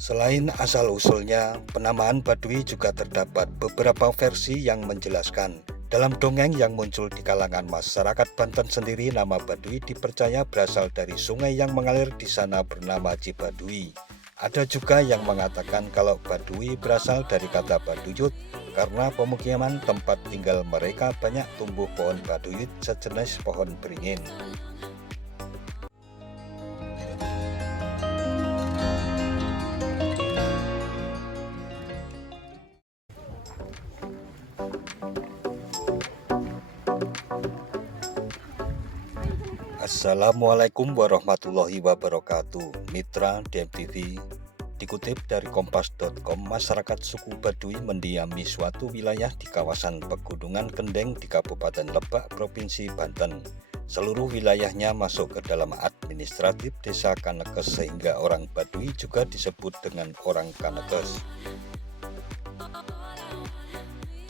Selain asal-usulnya, penamaan Baduy juga terdapat beberapa versi yang menjelaskan. Dalam dongeng yang muncul di kalangan masyarakat Banten sendiri, nama Baduy dipercaya berasal dari sungai yang mengalir di sana bernama Cibaduy. Ada juga yang mengatakan kalau Baduy berasal dari kata Baduyut, karena pemukiman tempat tinggal mereka banyak tumbuh pohon baduyut sejenis pohon beringin. Assalamualaikum warahmatullahi wabarakatuh. Mitra DMTV. Dikutip dari kompas.com, masyarakat suku Baduy mendiami suatu wilayah di kawasan Pegunungan Kendeng di Kabupaten Lebak, Provinsi Banten. Seluruh wilayahnya masuk ke dalam administratif Desa Kanekes, sehingga orang Baduy juga disebut dengan orang Kanekes.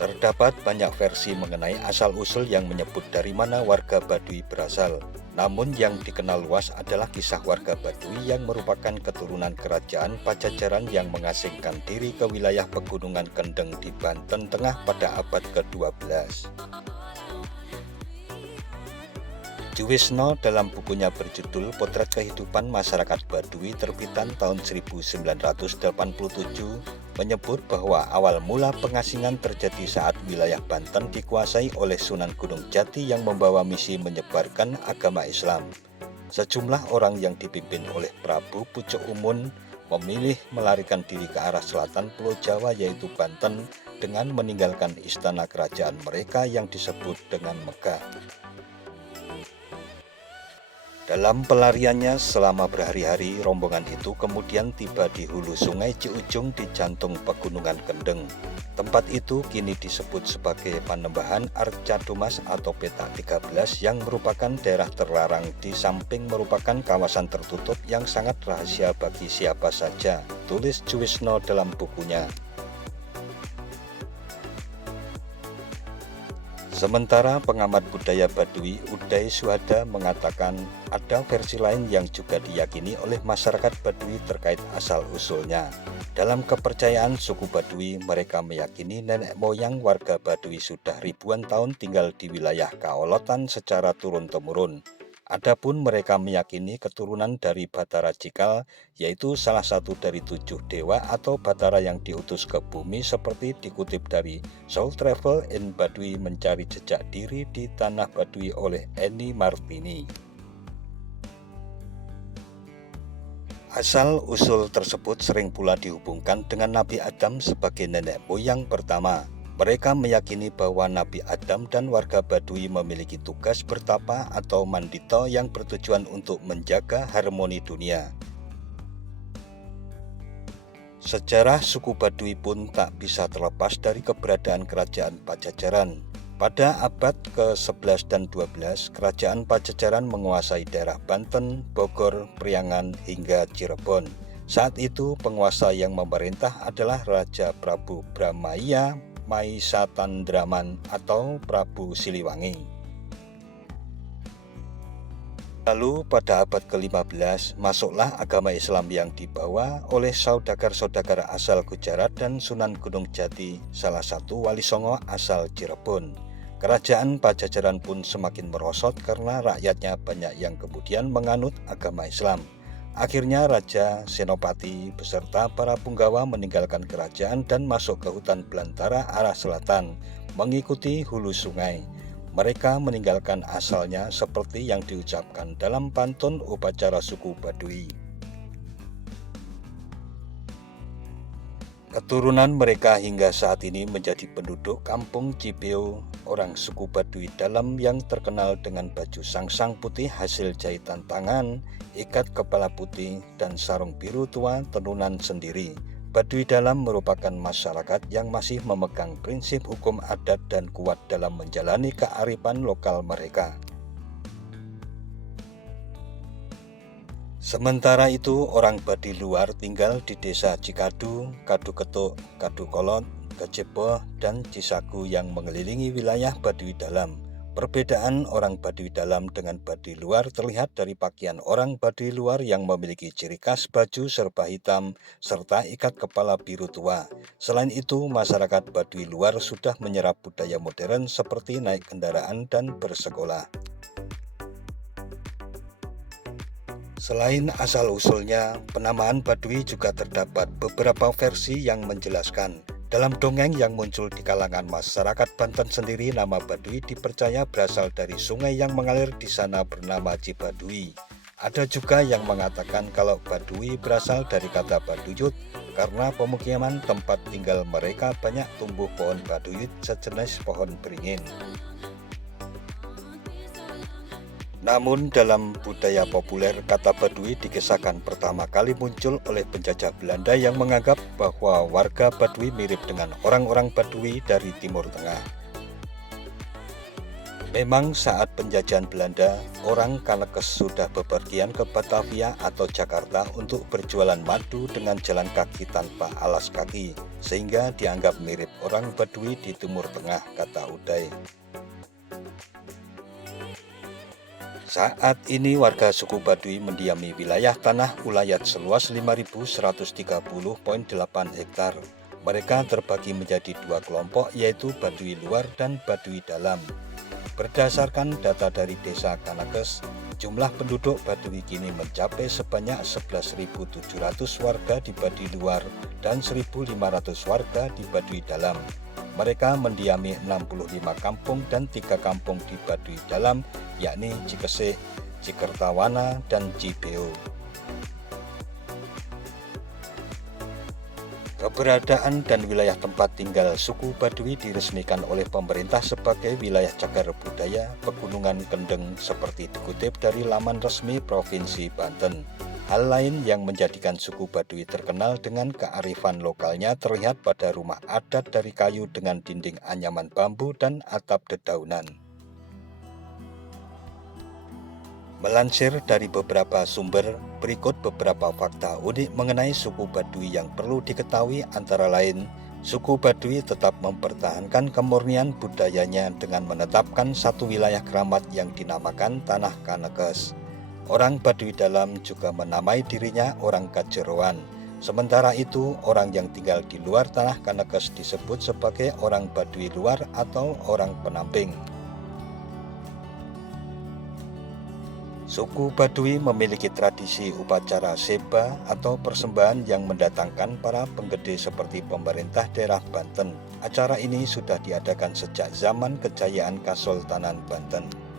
Terdapat banyak versi mengenai asal-usul yang menyebut dari mana warga Baduy berasal. Namun yang dikenal luas adalah kisah warga Baduy yang merupakan keturunan kerajaan Pajajaran yang mengasingkan diri ke wilayah Pegunungan Kendeng di Banten Tengah pada abad ke-12. Juwisno dalam bukunya berjudul Potret Kehidupan Masyarakat Baduy terbitan tahun 1987 menyebut bahwa awal mula pengasingan terjadi saat wilayah Banten dikuasai oleh Sunan Gunung Jati yang membawa misi menyebarkan agama Islam. Sejumlah orang yang dipimpin oleh Prabu Pucuk Umun memilih melarikan diri ke arah selatan Pulau Jawa yaitu Banten dengan meninggalkan istana kerajaan mereka yang disebut dengan Megah. Dalam pelariannya selama berhari-hari, rombongan itu kemudian tiba di hulu sungai Ciujung di jantung Pegunungan Kendeng. Tempat itu kini disebut sebagai Panembahan Arcadumas atau Petak 13 yang merupakan daerah terlarang di samping merupakan kawasan tertutup yang sangat rahasia bagi siapa saja, tulis Juwisno dalam bukunya. Sementara pengamat budaya Baduy Uday Suhada mengatakan ada versi lain yang juga diyakini oleh masyarakat Baduy terkait asal-usulnya. Dalam kepercayaan suku Baduy, mereka meyakini nenek moyang warga Baduy sudah ribuan tahun tinggal di wilayah Kaolotan secara turun-temurun. Adapun mereka meyakini keturunan dari Batara Cikal, yaitu salah satu dari 7 dewa atau Batara yang diutus ke bumi seperti dikutip dari Soul Travel in Baduy Mencari Jejak Diri di Tanah Baduy oleh Eni Martini. Asal-usul tersebut sering pula dihubungkan dengan Nabi Adam sebagai nenek moyang pertama. Mereka meyakini bahwa Nabi Adam dan warga Baduy memiliki tugas bertapa atau mandito yang bertujuan untuk menjaga harmoni dunia. Sejarah suku Baduy pun tak bisa terlepas dari keberadaan kerajaan Pajajaran. Pada abad ke-11 dan 12, kerajaan Pajajaran menguasai daerah Banten, Bogor, Priangan, hingga Cirebon. Saat itu penguasa yang memerintah adalah Raja Prabu Bramaya Maisatandraman atau Prabu Siliwangi. Lalu pada abad ke-15 masuklah agama Islam yang dibawa oleh saudagar-saudagar asal Gujarat dan Sunan Gunung Jati, salah satu wali songo asal Cirebon. Kerajaan Pajajaran pun semakin merosot karena rakyatnya banyak yang kemudian menganut agama Islam. Akhirnya Raja Senopati beserta para punggawa meninggalkan kerajaan dan masuk ke hutan belantara arah selatan, mengikuti hulu sungai. Mereka meninggalkan asalnya seperti yang diucapkan dalam pantun upacara suku Baduy. Keturunan mereka hingga saat ini menjadi penduduk kampung Cibeo, orang suku Baduy dalam yang terkenal dengan baju sangsang putih hasil jahitan tangan, ikat kepala putih, dan sarung biru tua tenunan sendiri. Baduy dalam merupakan masyarakat yang masih memegang prinsip hukum adat dan kuat dalam menjalani kearifan lokal mereka. Sementara itu, orang Baduy luar tinggal di desa Cikadu, Kadu Ketuk, Kadu Kolot, Kejeboh, dan Cisagu yang mengelilingi wilayah Baduy dalam. Perbedaan orang Baduy dalam dengan Baduy luar terlihat dari pakaian orang Baduy luar yang memiliki ciri khas baju serba hitam serta ikat kepala biru tua. Selain itu, masyarakat Baduy luar sudah menyerap budaya modern seperti naik kendaraan dan bersekolah. Selain asal-usulnya, penamaan Baduy juga terdapat beberapa versi yang menjelaskan. Dalam dongeng yang muncul di kalangan masyarakat Banten sendiri, nama Baduy dipercaya berasal dari sungai yang mengalir di sana bernama Cibaduy. Ada juga yang mengatakan kalau Baduy berasal dari kata Baduyut karena pemukiman tempat tinggal mereka banyak tumbuh pohon baduyut sejenis pohon beringin. Namun dalam budaya populer, kata Baduy dikisahkan pertama kali muncul oleh penjajah Belanda yang menganggap bahwa warga Baduy mirip dengan orang-orang Baduy dari Timur Tengah. Memang saat penjajahan Belanda, orang Kanekes sudah bepergian ke Batavia atau Jakarta untuk berjualan madu dengan jalan kaki tanpa alas kaki, sehingga dianggap mirip orang Baduy di Timur Tengah, kata Uday. Saat ini warga suku Baduy mendiami wilayah tanah ulayat seluas 5.130,8 hektar. Mereka terbagi menjadi dua kelompok, yaitu Baduy luar dan Baduy dalam. Berdasarkan data dari desa Kanekes, jumlah penduduk Baduy kini mencapai sebanyak 11.700 warga di Baduy luar dan 1.500 warga di Baduy dalam. Mereka mendiami 65 kampung dan 3 kampung di Baduy dalam, yakni Cikesih, Cikertawana, dan Cibeo. Keberadaan dan wilayah tempat tinggal suku Baduy diresmikan oleh pemerintah sebagai wilayah cagar budaya Pegunungan Kendeng seperti dikutip dari laman resmi Provinsi Banten. Hal lain yang menjadikan suku Baduy terkenal dengan kearifan lokalnya terlihat pada rumah adat dari kayu dengan dinding anyaman bambu dan atap dedaunan. Melansir dari beberapa sumber, berikut beberapa fakta unik mengenai suku Baduy yang perlu diketahui, antara lain, suku Baduy tetap mempertahankan kemurnian budayanya dengan menetapkan satu wilayah keramat yang dinamakan Tanah Kanekes. Orang Baduy dalam juga menamai dirinya orang Kajeroan. Sementara itu, orang yang tinggal di luar Tanah Kanekes disebut sebagai orang Baduy luar atau orang penamping. Suku Baduy memiliki tradisi upacara seba atau persembahan yang mendatangkan para penggede seperti pemerintah daerah Banten. Acara ini sudah diadakan sejak zaman kejayaan Kesultanan Banten.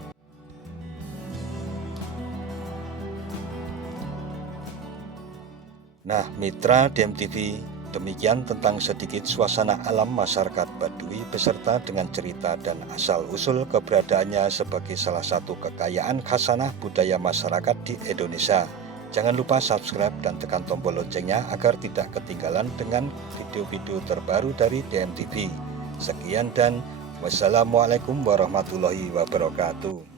Nah, mitra DMTV, demikian tentang sedikit suasana alam masyarakat Baduy beserta dengan cerita dan asal-usul keberadaannya sebagai salah satu kekayaan khasanah budaya masyarakat di Indonesia. Jangan lupa subscribe dan tekan tombol loncengnya agar tidak ketinggalan dengan video-video terbaru dari DMTV. Sekian dan wassalamualaikum warahmatullahi wabarakatuh.